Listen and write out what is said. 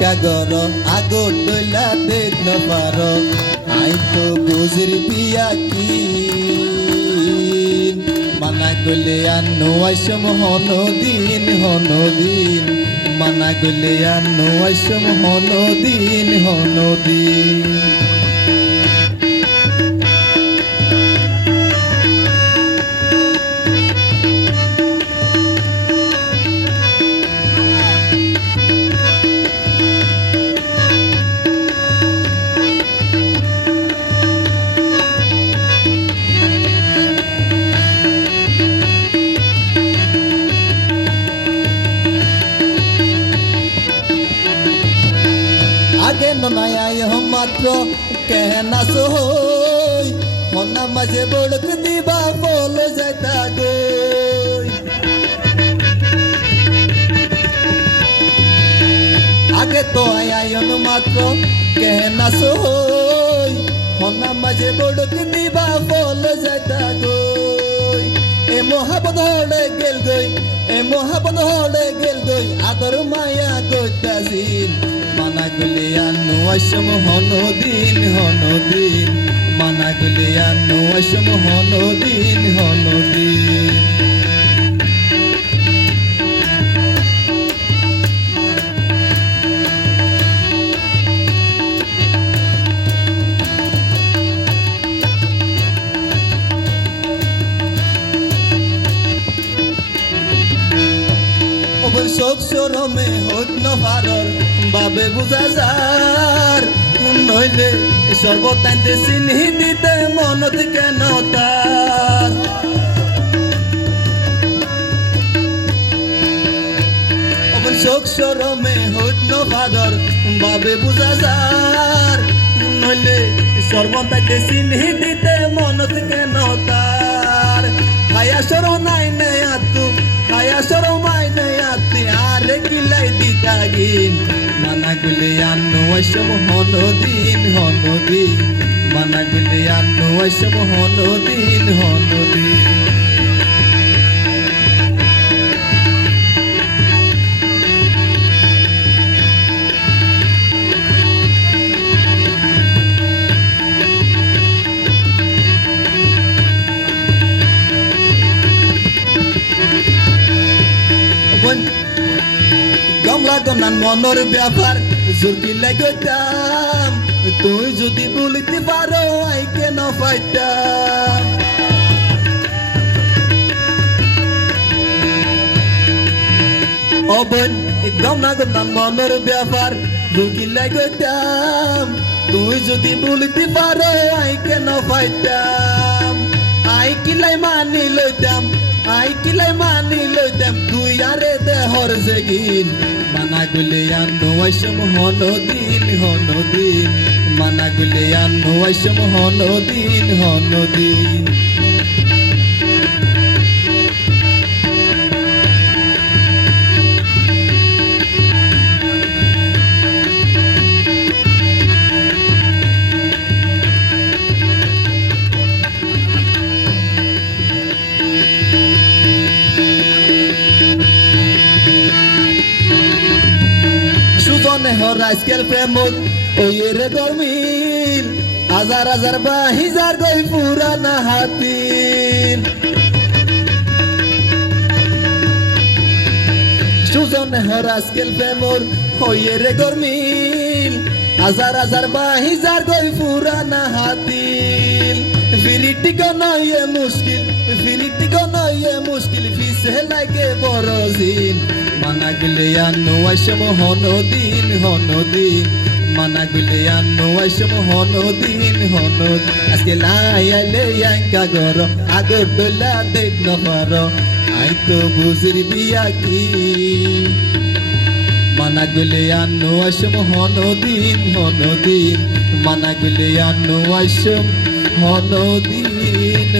কাগর আগর দইলা দেখ না পারো আই তো বুঝির বিয়া কি মানা গলে আনো আইসম হনদিন মানা গলে আনো আইসম হনদিন আগে ননায় মাত্র কেনা সই মনা মাঝে বড়ক দিবা বল যাইতা গই আগে তো আয়ন মাত্র কেনা সই মনা মাঝে বড়ক দিবা বল যাইতা গই এ মহাবত হলে গেল গই আদর মায়া গইতাছিন মানা গলে আনো আইসম হনদিন মানা গলে আনো আইসম হনদিন শোক সরমে হোক নভারর বাবে বুঝা যার নইলে সর্বতাইতে চিনি দিতে মনত কেন তার শোক সরমে হোক নভারর বাবে বুঝা যার নইলে সর্বতাইতে চিনি দিতে মনত কেন তার খায়া সর নাই নাই আতু খায়া সর মাই নাই আতি আরে কিলাই দিতাগিন মানা গলে আনো আইসম হনদিন মানা গলে আনো আইসম হনদিন গমলা গমনান মনর ব্যাপার জুরকি লাগতাম তুই যদি বলিতে পারো আই কেন ফাইতাম অবন গমলা গমনান মনর ব্যাপার জুরকি লাগতাম তুই যদি বলিতে পারো আই কেন ফাইতাম আই কিলাই মানি লইতাম তুই আরে দেহর জেগিন মানা গলে আনো আইসম হনদিন মানা গলে আনো আইসম হনদিন আজকের প্রেমত ওয়ের গরমিল হাজার বাহিজার গই পুরানা হাতির সুজন হর আজকেল প্রেমর ওয়ের গরমিল হাজার বাহিজার গই পুরানা হাতির ফিরিটি গনাইয়ে মুশকিল ফিসে লাগে বড়জিন মানা গলে আনো আইসম হনদিন মানা গলে আনো আইসম হনদিন আজকে লাই আইলে কাগর আগর দইলা দেখ না পারো আই তো বুঝির বিয়া কি মানা গলে আনো আইসম হনদিন মানা গলে আনো আইসম হনদিন